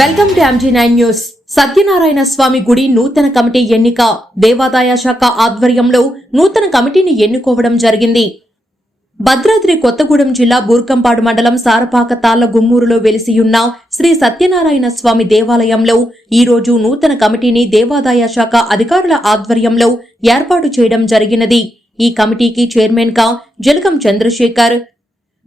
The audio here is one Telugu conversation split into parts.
Welcome to MG9 news. Satyanarayana Swamy గుడి నూతన కమిటీ ఎన్నిక దేవాదాయ శాఖ ఆధ్వర్యంలో నూతన కమిటీని ఎన్నుకోవడం జరిగింది. భద్రాద్రి కొత్తగూడెం జిల్లా బూర్కంపాడు మండలం సారపాక తాళ్ల గుమ్మూరులో వెలిసియున్న శ్రీ సత్యనారాయణ స్వామి దేవాలయంలో ఈ రోజు నూతన కమిటీని దేవాదాయ శాఖ అధికారుల ఆధ్వర్యంలో ఏర్పాటు చేయడం జరిగినది. ఈ కమిటీకి చైర్మన్ గా జలగం చంద్రశేఖర్,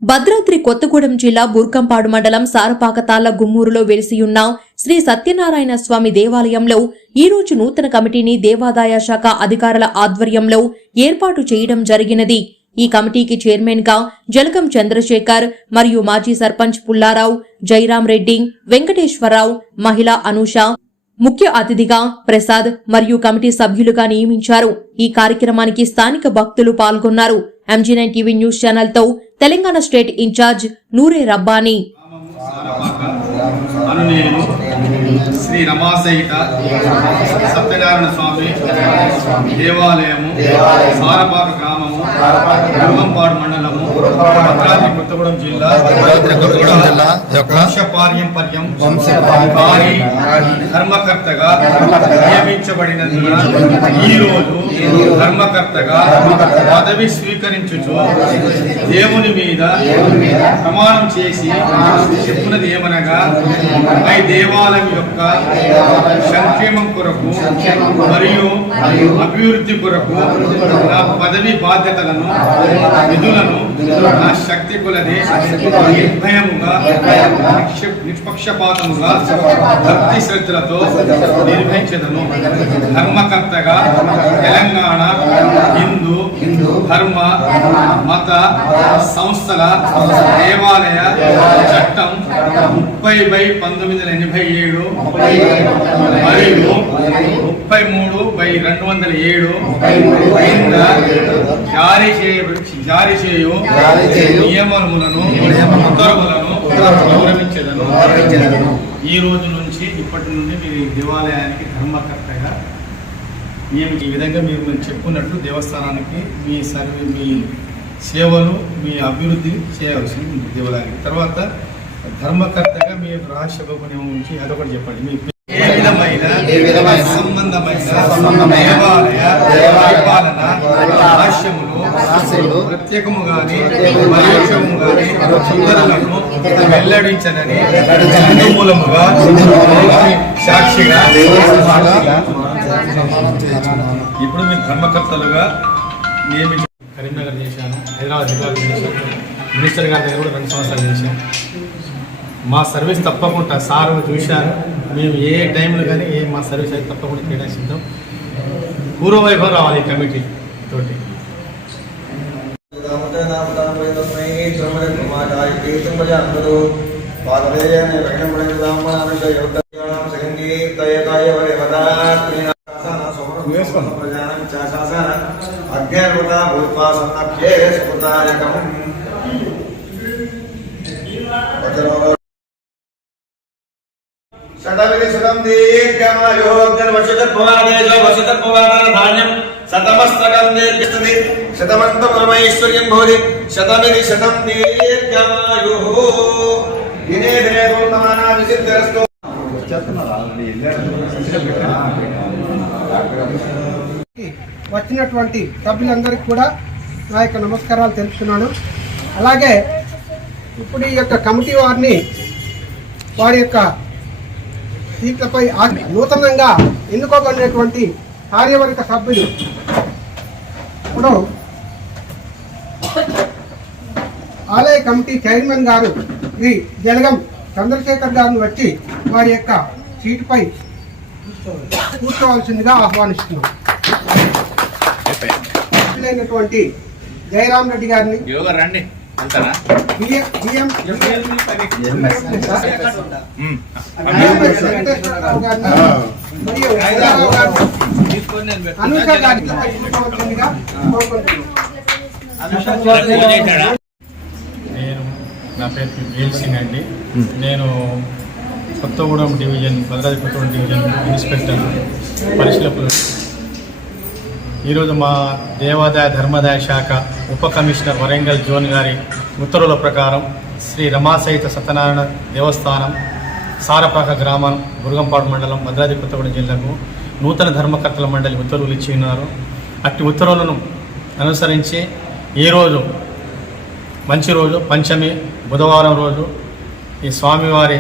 భద్రాద్రి కొత్తగూడెం జిల్లా బూర్కంపాడు మండలం సారపాక తాళ్ల గుమ్మూరులో వెలిసియున్న శ్రీ సత్యనారాయణ స్వామి దేవాలయంలో ఈ రోజు నూతన కమిటీని దేవాదాయ శాఖ అధికారుల ఆధ్వర్యంలో ఏర్పాటు చేయడం జరిగినది. ఈ కమిటీకి చైర్మన్ గా జలగం చంద్రశేఖర్ మరియు మాజీ సర్పంచ్ పుల్లారావు, జైరాం రెడ్డి, వెంకటేశ్వరరావు, మహిళా అనూష, ముఖ్య అతిథిగా ప్రసాద్ మరియు కమిటీ సభ్యులుగా నియమించారు. ఈ కార్యక్రమానికి స్థానిక భక్తులు పాల్గొన్నారు. MG9 టీవీ న్యూస్ ఛానల్ తో తెలంగాణ స్టేట్ ఇన్ఛార్జ్ నూరే రబ్బానీ. శ్రీ రమాసహిత సత్యనారాయణ స్వామి దేవాలయము సారపాక గ్రామము బూర్కంపాడు మండలము భద్రాద్రి కొత్తగూడెం జిల్లా వంశపారంపర్యం ధర్మకర్తగా నియమించబడినందున ఈ రోజు ధర్మకర్తగా పదవి స్వీకరించుచు దేవుని మీద ప్రమాణం చేసి చెప్పున్నది ఏమనగా ఈ దేవాలయం యొక్క సంక్షేమం కొరకు మరియు అభివృద్ధి కొరకు నా పదవి బాధ్యతలను విధులను నా శక్తి కొలది నిర్భయముగా నిష్పక్షపాతముగా భక్తి శ్రద్ధలతో నిర్వహించదను. ధర్మకర్తగా తెలంగాణ హిందూ ధర్మ మత సంస్థల దేవాలయ చట్టం 30/1987 మరియు 33/207 కింద జారీ చేయు నియమములను ఉత్తర్వులను గౌరవించదను. ఈ రోజు నుంచి ఇప్పటి నుండి మీరు దేవాలయానికి ధర్మకర్తగా ఈ విధంగా మీరు చెప్పుకున్నట్లు దేవస్థానానికి మీ సేవలు మీ అభివృద్ధి చేయవలసింది దేవాలయానికి. తర్వాత ధర్మకర్తగా మీ రహస్య గోపనీయం నుంచి అదొకటి చెప్పండి. మీ ఏ విధమైన సంబంధమైన దేవాలయ రహస్యములు ప్రత్యేకము గాని పరోక్షము గాని ఇతరులను వెల్లడించనని మూలముగా సాక్షిగా ఇప్పుడు మీరు ధర్మకర్తలుగా నియమించారు. కరీంనగర్ చేశాను, హైదరాబాద్ జిల్లాలో చేశాను, మినిస్టర్ గారి దగ్గర కూడా 2 సంవత్సరాలు చేశాను. మా సర్వీస్ తప్పకుండా సార్ చూశారు. మేము ఏ టైంలో కానీ మా సర్వీస్ అయితే తప్పకుండా చేయడం సిద్ధం. పూర్వవైభవం రావాలి ఈ కమిటీ తోటి. శతం దీర్ఘమాయుర్వర్షితర్భవాదేశవర్షితర్భవాధాన్యం శతమస్తకం దీర్ఘిష్టది శతమంత పరమైశ్వర్యం భవతి శతమిది శతం దీర్ఘమాయు దినే దినే దూతమానా విసిద్ధరస్తో. వచ్చినటువంటి సభ్యులందరికీ కూడా నా యొక్క నమస్కారాలు తెలుపుతున్నాను. అలాగే ఇప్పుడు ఈ యొక్క కమిటీ వారి యొక్క సీట్లపై నూతనంగా ఎన్నుకోబడినటువంటి కార్యవర్గ సభ్యులు ఇప్పుడు ఆలయ కమిటీ చైర్మన్ గారు శ్రీ జలగం చంద్రశేఖర్ గారిని వచ్చి వారి యొక్క సీటుపై కూర్చోవలసిందిగా ఆహ్వానిస్తున్నాం. జైరాం రెడ్డి గారిని అనూష గారిని నా పేరు వేల్ సింగ్ అండి. నేను Kothagudem division Bhadradri Kothagudem division inspector పరిశీలకులు. ఈరోజు మా దేవాదాయ ధర్మాదాయ శాఖ ఉప కమిషనర్ వరంగల్ జోన్ గారి ఉత్తర్వుల ప్రకారం శ్రీ రమాసహిత సత్యనారాయణ దేవస్థానం సారపాక గ్రామం, బుర్గంపాడు మండలం, భద్రాద్రి కొత్తగూడెం జిల్లాకు నూతన ధర్మకర్తల మండలి ఉత్తర్వులు ఇచ్చి ఉన్నారు. అట్టి ఉత్తర్వులను అనుసరించి ఈరోజు మంచి రోజు, పంచమి బుధవారం రోజు ఈ స్వామివారి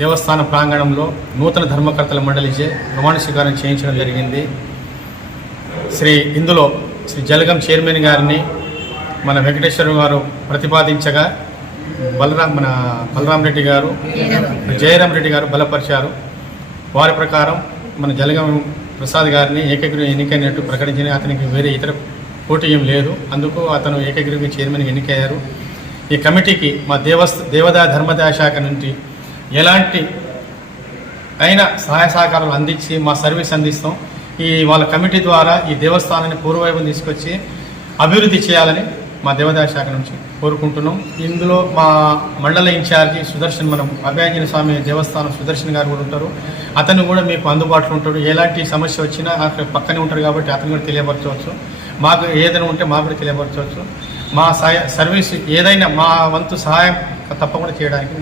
దేవస్థాన ప్రాంగణంలో నూతన ధర్మకర్తల మండలిచే ప్రమాణ స్వీకారం చేయించడం జరిగింది. ఇందులో శ్రీ జలగం చైర్మన్ గారిని మన వెంకటేశ్వర గారు ప్రతిపాదించగా బలరాం రెడ్డి గారు, జయరాం రెడ్డి గారు బలపరిచారు. వారి ప్రకారం మన జలగం ప్రసాద్ గారిని ఏకగ్రీవ ఎన్నికైనట్టు ప్రకటించిన, అతనికి వేరే ఇతర పోటీ ఏం లేదు, అందుకు అతను ఏకగ్రీవ చైర్మన్ ఎన్నికయ్యారు. ఈ కమిటీకి మా దేవాదాయ ధర్మదాయ శాఖ నుండి ఎలాంటి అయినా సహాయ సహకారాలు అందించి మా సర్వీస్ అందిస్తాం. వాళ్ళ కమిటీ ద్వారా ఈ దేవస్థానాన్ని పూర్వవైపు తీసుకొచ్చి అభివృద్ధి చేయాలని మా దేవాదాయ శాఖ నుంచి కోరుకుంటున్నాం. ఇందులో మా మండల ఇన్ఛార్జి సుదర్శన్, మనం అభయాంజనేయ స్వామి దేవస్థానం సుదర్శన్ గారు కూడా ఉంటారు. అతను కూడా మీకు అందుబాటులో ఉంటాడు. ఎలాంటి సమస్య వచ్చినా అక్కడ పక్కనే ఉంటారు కాబట్టి అతను కూడా తెలియపరచవచ్చు. మాకు ఏదైనా ఉంటే మాకు కూడా తెలియపరచవచ్చు. మా సర్వీస్ ఏదైనా మా వంతు సహాయం తప్పకుండా చేయడానికి